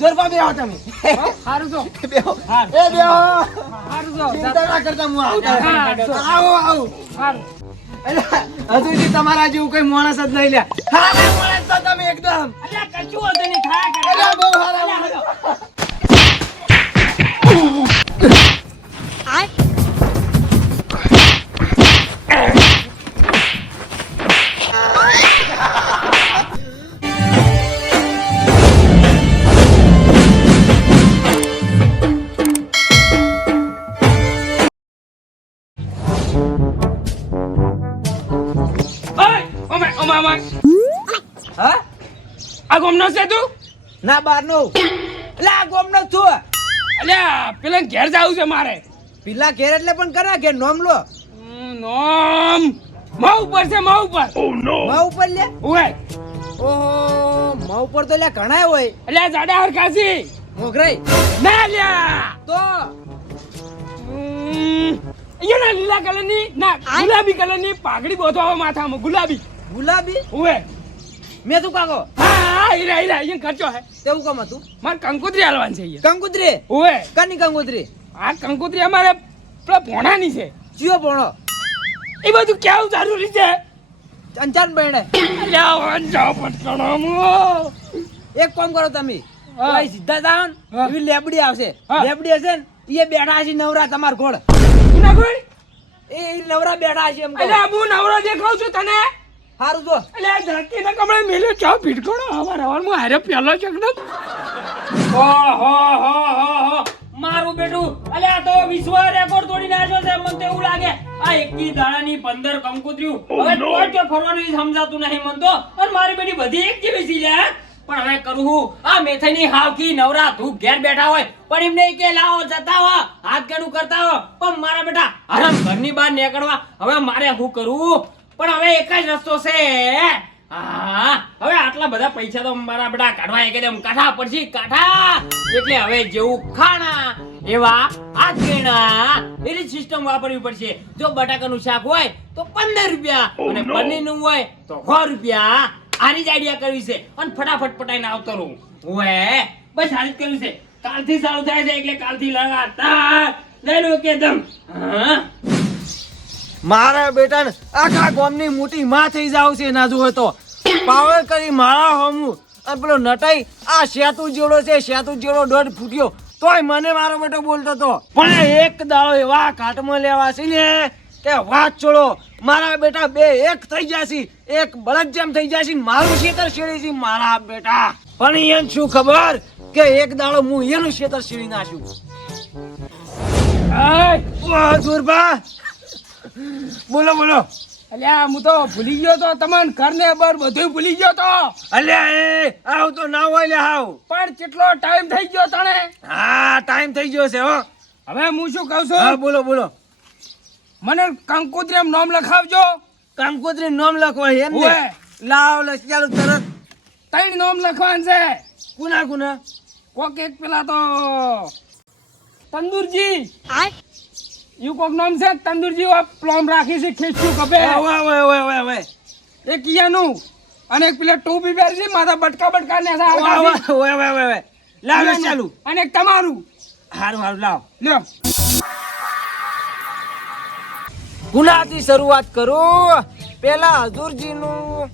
જોરબા બેહો તમે. સારું જો. બેહો. એ બેહો. સારું જો. ચિંતા ના કરતા હું આવતા આવો આવો. સારું હજુ સુધી તમારા જેવું કોઈ માણસ જ નહીં લ્યા. હારા માણસ છો તમે એકદમ. અલ્યા કશું વાંધો નહીં. ખાયા કરે. અલ્યા, બહુ હારા ઓમે ઓમે ઓમે. હા? આ ગોમનો છે તું? ના બાર નો એટલે આ ગોમનો છું. અલ્યા પેલા ઘેર જાવું છે મારે. પેલા ઘેર એટલે પણ કરા ઘેર નોમ લો. નોમ. માં ઉપર છે માં ઉપર. માં ઉપર લે? ઓય ઓહો માં ઉપર તો લે ઘણા હોય. અલ્યા જાડા હરખાસી મોગરાઈ ના લ્યા. તો? અહીંયા ના લીલા કલરની ના ગુલાબી કલરની પાઘડી બોધો આવે માથામાં ગુલાબી. ગુલાબી? ઉવે. મેં તું કાકો હા હીરા હીરા અહીંયા ખર્ચો હે. તેવું કામ હતું? મારે કંકોત્રી હાલવાની છે અહીંયા કંકુત્રી? ઉવે. કની કંકુત્રી? આ કંકોત્રી અમારે પેલા ભોણાની છે. ચિયો ભોણો. એ બધું કેવું જરૂરી છે? અંચાન બહેણે. એક કામ કરો તમે. ઓય સીધા હા. એવી લેબડી આવશે. લેબડી હશે ને એ બેઠા છે નવરા તમાર ઘોડ. નવરા બેઠા છે એમ હું નવરો દેખાવ છું તને? હારું જો. અલ્યા ધરતી ને કમળે મેલ્યો ચા ભીડકોડો હવાર હવારમાં હારે પેલો એકદમ. હો હો હો હો હો. મારું બેટું અલે આ તો વિશ્વ રેકોર્ડ તોડી નાખ્યો છે મને તો એવું લાગે. આ એકી દાડાની પંદર કંકોત્રીઓ. હવે કોઈ કે ફરવાનું સમજાતું નહીં મન તો. અને મારી બેટી બધી એક જેવી છે લ્યા. પણ હવે કરું હું. આ મેથાઈની હાવકી નવરા ધૂપ ઘેર બેઠા હોય. પણ એમને કે લાવો જતા હો. હાથ ગણું કરતા હો. પણ મારા બેટા આરામ ઘરની બહાર નીકળવા. હવે મારે શું કરવું પણ હવે એક જ રસ્તો છે હા? હવે આટલા બધા પૈસા તો મારા બધા કાઢવા એકદમ કાઠા પડશે કાઠા. એટલે હવે જેવું ખાણા એવા આગેણા એની સિસ્ટમ વાપરવી પડશે. જો બટાકાનું શાક હોય તો પંદર રૂપિયા અને પનીરનું હોય તો સો રૂપિયા. આની જ આઈડિયા કરવી છે. અને ફટાફટ પટાઈને આવતો રહું. ઓએ બસ આની કર્યું છે. કાલથી સારું થાય છે એટલે કાલથી લગાતાર લઈ લો કે દમ. હા? મારા બેટાને આખા ગામની મોટી માં થઈ જાવ છે ના જોવે તો. પાવર કરી મારા હોમું અને પેલો નટાઈ, આ શેતુ જેવડો છે શેતુ જેવડો દોઢ ફૂટ્યો. તોય મને મારો બેટો બોલતો તો. પણ એક દાડો એવા કાટમાં લેવા છે ને કે વાત છોડો, મારા બેટા બે એક થઈ જશે, એક બળદ જેમ થઈ જશે મારું શેતર શેરી છે મારા બેટા. પણ એને શું ખબર કે એક દાડો હું એનું શેતર શેરી આય જોરબા બોલો બોલો. અલ્યા હું તો ભૂલી ગયો તો તમને ઘર ને બર બધું ભૂલી ગયો તો. અલ્યા એ આવ તો ના હોય લે આવ. પણ કેટલો ટાઈમ થઈ ગયો તને હા ટાઈમ થઈ ગયો છે હો. હવે હું શું કહું છું? હા બોલો બોલો. મને કંકોત્રી એમ નામ લખાવજો. કંકોત્રી નામ લખવા એમ ને? લાવ લખી ચાલો તરત. ત્રણ નામ લખવાનું છે. કુના કુના? કોક એક પેલા તો તંદુરજી. એવું કોક નામ છે? તંદુરજી પ્લોમ રાખી છે ખીચું કપે. ઓય ઓય ઓય ઓય ઓય એક ઈયાનું અને એક પેલા ટુ બીબર છે માથા બટકા બટકા ને ઓય ઓય ઓય ઓય લાવ ચાલુ. અને એક તમારું. હારું હારું લાવ. લ્યો. ગુનાથી શરૂઆત કરું. પેલા હજુરજી નું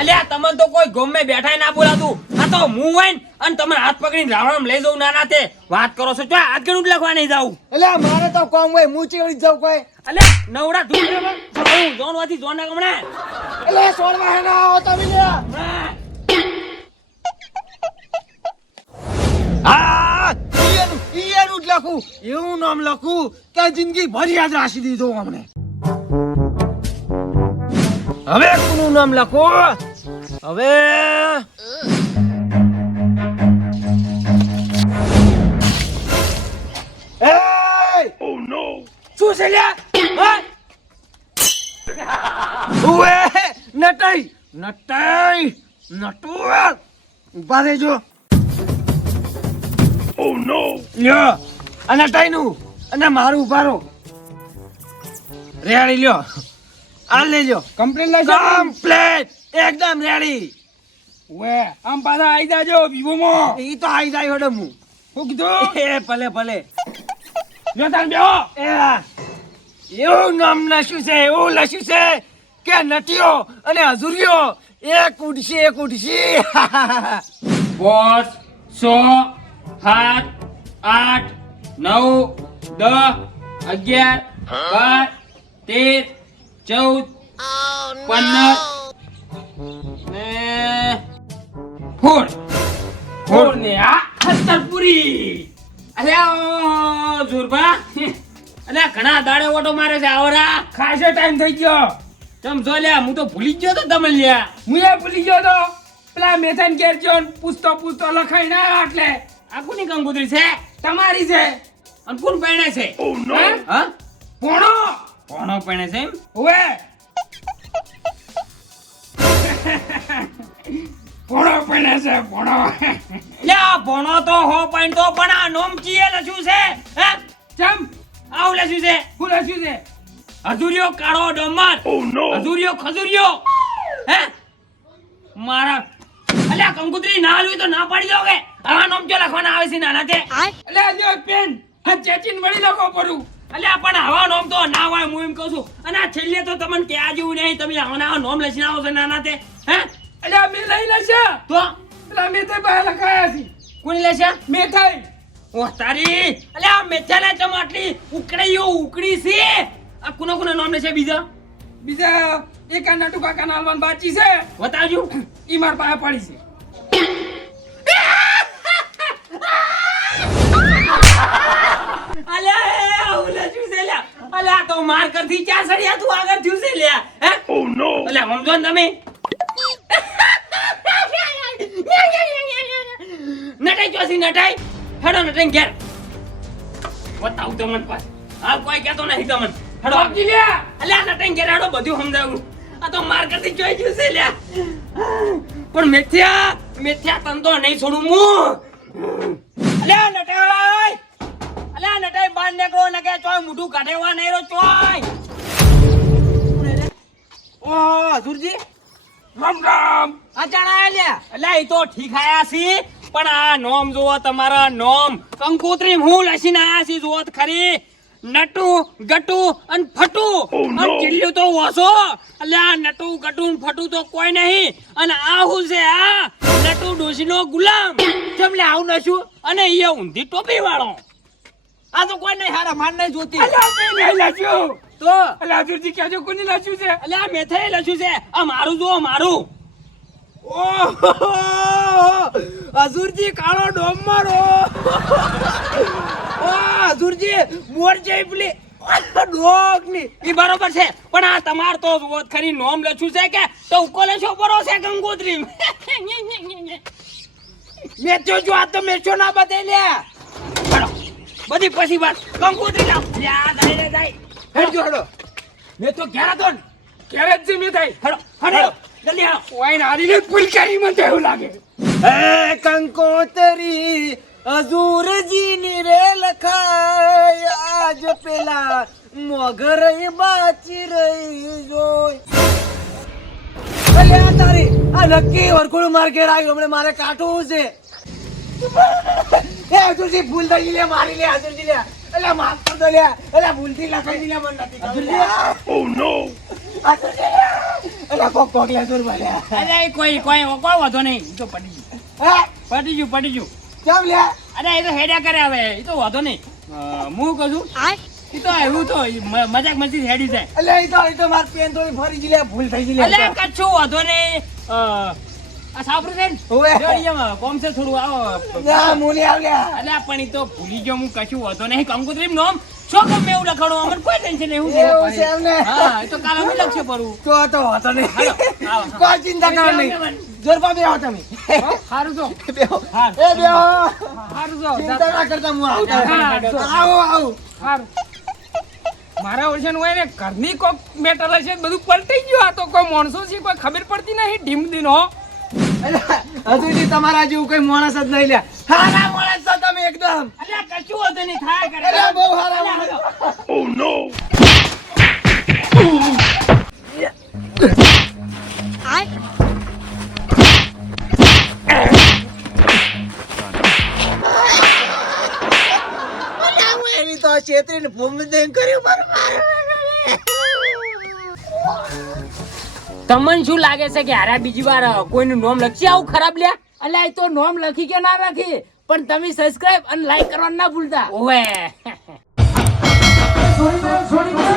અલ્યા તમને તો કોઈ ગમે બેઠા ના બોલાતું. આ તો હું હોય અને તમે હાથ પકડીને રાવણ લઈ જવું ના ના તે. વાત કરો છો તો હાથ કેવું લખવા નહીં જાવ એટલે મારે તો કોમ હોય હું ચેવડી જાવ કોઈ. અલ્યા નવરા ધૂળ જોનવાથી જોના ગમણે. એટલે સોળવા હે ના આવો તમે લ્યા. હા ઈયાનું ઈયાનું જ લખું. એવું નામ લખું કે જિંદગી ભર યાદ રાખી દીધો અમને. હવે કોનું નામ લખો? હવે એય! શું છે નટાઈ નટાઈ નટુર ઊભા રહેજો. ઓ નો લ્યો અને ટાઈનું અને મારું ઊભા રહો. રેડી લ્યો. આ લેજો કમ્પ્લેન લઈ જાઓ કમ્પ્લેટ એકદમ રેડી વે આમ પાછા આવી જાજો વિવોમાં. ઈ તો આવી જાય હડે હું. હું કીધું? એ ભલે ભલે. લ્યો તાર બેહો. એ એવું નામ લશું છે એવું લખ્યું છે કે નટીઓ અને હજુરીઓ એક ઉડશે એક ઉડશે. બોસ સો સાત આઠ નવ દસ અગિયાર બાર તેર ચૌદ પંદર ને ફોર ફોર ને આ સત્તર પૂરી અલ્યા ઝુરબા અલ્યા ઘણા દાડે ઓટો મારે છે આવરા. ખાસો ટાઈમ થઈ ગયો. તમ જો લ્યા હું તો ભૂલી ગયો તો તમે લ્યા. હું એ ભૂલી ગયો તો. પેલા મેથન ઘેર ગયો પૂછતો પૂછતો લખાઈ ના આવ્યો એટલે. આ કોની કંકોત્રી છે? તમારી છે. અને કોણ પહેણે છે? હે? હા ભણો પણ છે ઓએ હવે ભણો પહેણે છે ભણો? લ્યા ભણો તો હો પણ તો પણ આ નોમ ચીએ લખ્યું છે હે? ચમ? આવું લખ્યું છે? હું લખ્યું છે? હજુરિયો કાળો ડમર. હજુરિયો ખજુરિયો. હે? મારા અલ્યા કંકુતરી ના આલ્યું તો ના પાડી દો કે. આવા નોમ કે લખવાના આવે છે નાના તે એટલે જો પેન આ ચેચીન વળી લખો પડું અલ્યા પણ આવા નોમ તો ના હોય હું એમ કહું છું. અને આ છેલ્લે તો તમને ક્યાં જેવું નહીં તમે આવા આવા નોમ લઈને આવો છો નાના તે હે? અલ્યા અમે લઈ લેશે. તો? અમે તે પાસે લખાયા છે કોણ લેશે? મેથાઈ ઓહ તારી. અલ્યા મેથાલા ચમ આટલી ઉકળીઓ ઉકળી છે. આ કોનો કોનો નામ લેશે બીજા? બીજા એક આ નટુ કાકા નાલવાન બાચી છે. બતાવજો. ઈ માર પાસે પડી છે. અલ્યા આ તો માર કરથી ચાર સળિયા તું આગળ થયું છે લ્યા હે? ઓ નો. અલ્યા સમજો ને તમે. નટાઈ ચોસી નટાઈ. હેડો નટાઈ ઘેર. બતાવું તમને મન પાસ હાલ કોઈ કહેતો નહીં તમને. હેડો. બાપજી લ્યા અલ્યા નટાઈ ઘેર હેડો બધું સમજાવું. આ તો માર કરથી જોઈ ગયું છે લ્યા પણ મેથ્યા મેથ્યા તન તો નહીં છોડું હું. અલ્યા નટાઈ. અલ્યા નટાઈ બાર નીકળો ને કે ચોય મોઢું કાઢેવા નહીં રો ચોય. ઓ હજુરજી. રામ રામ. આ ચણા અલ્યા એ તો ઠીક આયા છી પણ આ નોમ જુઓ તમારા નોમ. કંકોત્રી હું લસીને આયા છી જુઓ ખરી. નટુ ગટુ અને ફટુ. અને ચીલ્યું તો ઓછો. અલ્યા નટુ ગટુ ફટુ તો કોઈ નહીં. અને આ હું છે આ નટુ ડોશીનો ગુલામ. કેમ લે આવું નશું અને એ ઊંધી ટોપી વાળો. આ તો કોઈ નહીં હારા માન નહીં જોતી. લાગ્યું તો અલ્યા હજુરજી કહેજો કોની લાગ્યું છે. અલ્યા મેથે લખ્યું છે. આ મારું જો મારું. હજુરજી કાળો ડોમર ઓ હજુરજી મોર જેવી પેલી ડોકની એ બરોબર છે પણ આ તમાર તો ખરી નોમ લખ્યું છે કે તો ઉકોલે છોપરો છે ગંગોત્રી. મેચો જો આ તો મેચો ના લ્યા. હાલો, બધી પછી વાત. કંકોત્રી લાવ લ્યા દે દઈ હેડજો હેડો. મે તો ઘેર હતો ને. ક્યારે જ મે થાય. હેડો હેડો. જલ્દી હાલો વાઈન હારીને પુલકારી મને તો એવું લાગે. હે કંકોતરી હજુરજીની રે લખાય આજ પેલા મોગર બાચી રહી જોઈ અલ્યા તારી આ નક્કી વરખોડ માર્કેટ આવ્યું. હમણે મારે કાઢવું છે. એ હજુરજી ભૂલ થઈ લે મારી લે હજુરજી લે. એટલે માફ કર દો લે. અલે ભૂલથી લખાઈ લે મને નથી ઓ નો અલે કોક કોક લે દૂર ભલે. અરે કોઈ કોઈ કોઈ વાંધો નહીં. તો પડી ગયું. હે? પડી ગયું પડી ગયું. કેમ લે? અરે એ તો હેડ્યા કરે હવે. એ તો વાંધો નહીં. મુ હું કહું છું એ તો એવું તો મજાક મસ્તી હેડી જાય. એટલે એ તો એ તો માર પેન થોડી ફરી જ લે ભૂલ થઈ ગઈ લે. એટલે કચ્છું વાંધો નહીં. અ, આ સાપરું છે ને હોવે. કોમ છે થોડું આવો. ના મુની આવ્યા અલ્યા પણ ઈ તો ભૂલી ગયો હું કશું વાંધો નહીં. કંકોત્રી નોમ શું ગમે એવું લખાણું અમને કોઈ ટેન્શન નહીં એવું એવું છે એમને? હા તો કાલે અમે લખશે પડવું તો તો હતો નહીં. કોઈ ચિંતા કરો નહીં. જોરપા બેહો તમે. સારું તો બેહો. એ બેહો. સારું તો ચિંતા ના કરતા હું આવું. હા, આવો આવું. મારા ઓળશન હોય ને ઘરની કોક મેટર હશે બધું પલટી ગયું. આ તો કોઈ માણસો છે કોઈ ખબર પડતી નહીં. ઢીમ દીનો હજુ તમારા જેવું કોઈ માણસ જ નહીં લ્યા. સારા માણસ તમે એકદમ. અલ્યા કશું હતું નહીં oh, કર્યું મારું મારું. તમને શું લાગે છે કે હારા બીજી વાર કોઈનું નામ લખી આવું ખરાબ લ્યા? અલ્યા એ તો નોમ લખી કે ના લખી પણ તમે સબસ્ક્રાઇબ અને લાઈક કરવાનું ના ભૂલતા. ઓવે. છોડી દે છોડી દે